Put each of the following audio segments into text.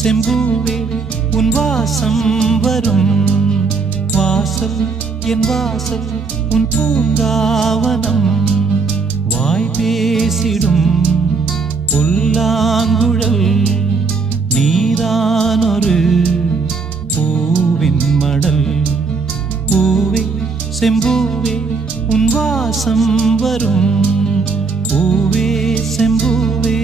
செம்பூவே உன் வாசம் வரும் வாசல் என் வாசல் உன் பூங்காவனம் வாய் பேசிடும் புல்லாங்குழல் நீதான் ஒரு பூவின் மடல் பூவே செம்பூவே உன் வாசம் வரும் பூவே செம்பூவே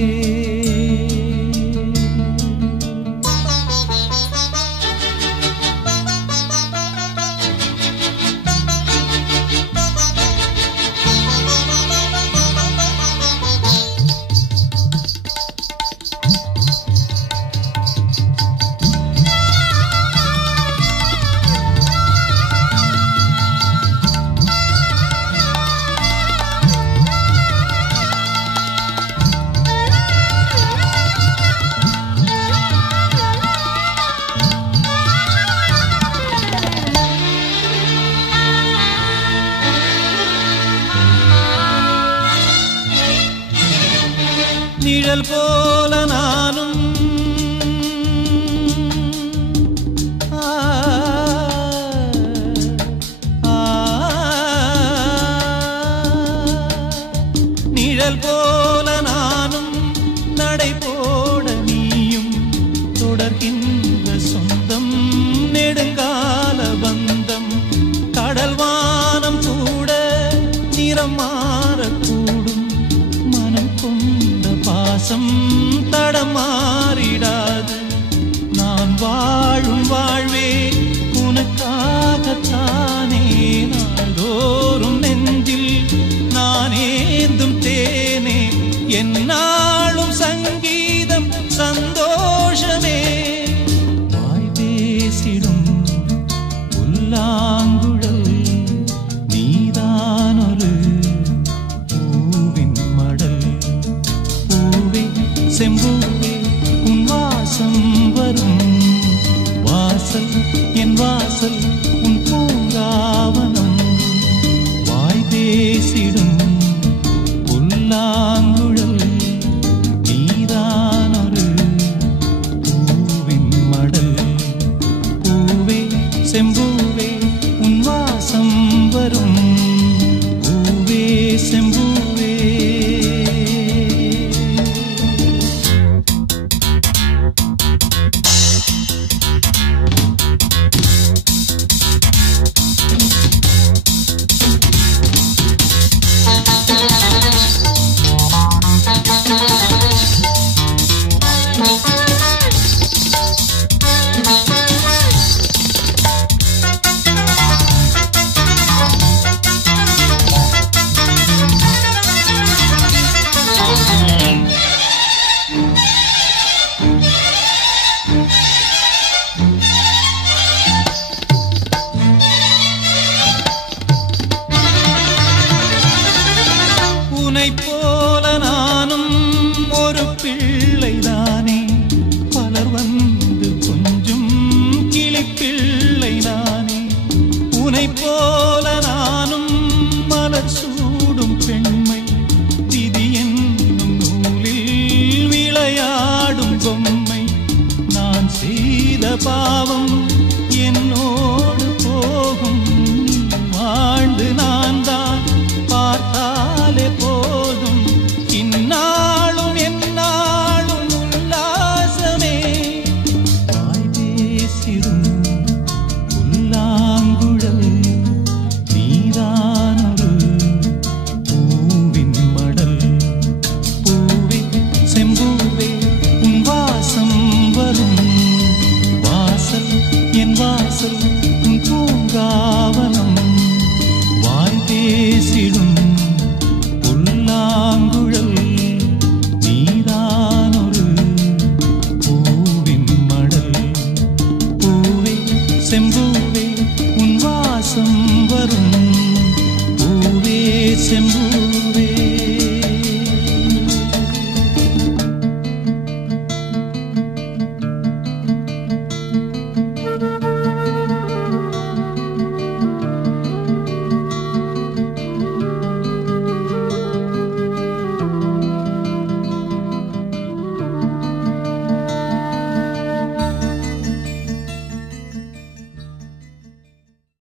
நிழல் போல நானும் நிழல் போல நானும் நடை போட நீயும் தொடர்கின்ற சொந்தம் நெடுங்கால பந்தம் கடல் வானம் கூட நிறம் மாறக்கூடும் மனம் கொண்ட பாசம் தடமாறிடாது நான் வாழும் வாழ்வே உனக்காகத்தானே நாள்தோறும் நெஞ்சில் நான் ஏந்தும் தேனே என்னாலும் சங்கீதம் சந்தோஷமே வாய் பேசிடும் புல்லாங்குழல் நீதான் ஒரு பூவின் மடல் பூவே செம்பூவே உன் வாசம் வரும் வாசல் என் வாசல் உன் பூங்காவனம் வாய் பேசிடும் புல்லாங்குழல் நீதான் ஒரு பூவின் மடல் பூவே செம்பூவே உன் வாசம் வரும் பூவே செம்பூவே உன்னைப் போல நானும் ஒரு பிள்ளைதானே பலர் வந்து கொஞ்சம் கிளிப்பிள்ளைதானே உன்னைப் போல நானும் மலர் சூடும் பெண்மை விதி என்னும் நூலில் விளையாடும் பொம்மை நான் செய்த பாவம் என்னோடு போகும் வாழ்ந்து நான் தான் பார்த்தாலே போதும் இந்நாளும் எந்நாளும் உல்லாசமே வாய் பேசிடும் புல்லாங்குழல் நீதான் ஒரு பூவின் மடல் பூவே செம்பூவே உன் வாசம் வரும் வாசல் என் வாசல் உன் பூங்காவனம் வாய் பேசிடும் புல்லாங்குழல் நீதான் ஒரு பூவின் மடல் பூவே செம்பூவே உன் வாசம் வரும் பூவே செம்பூவே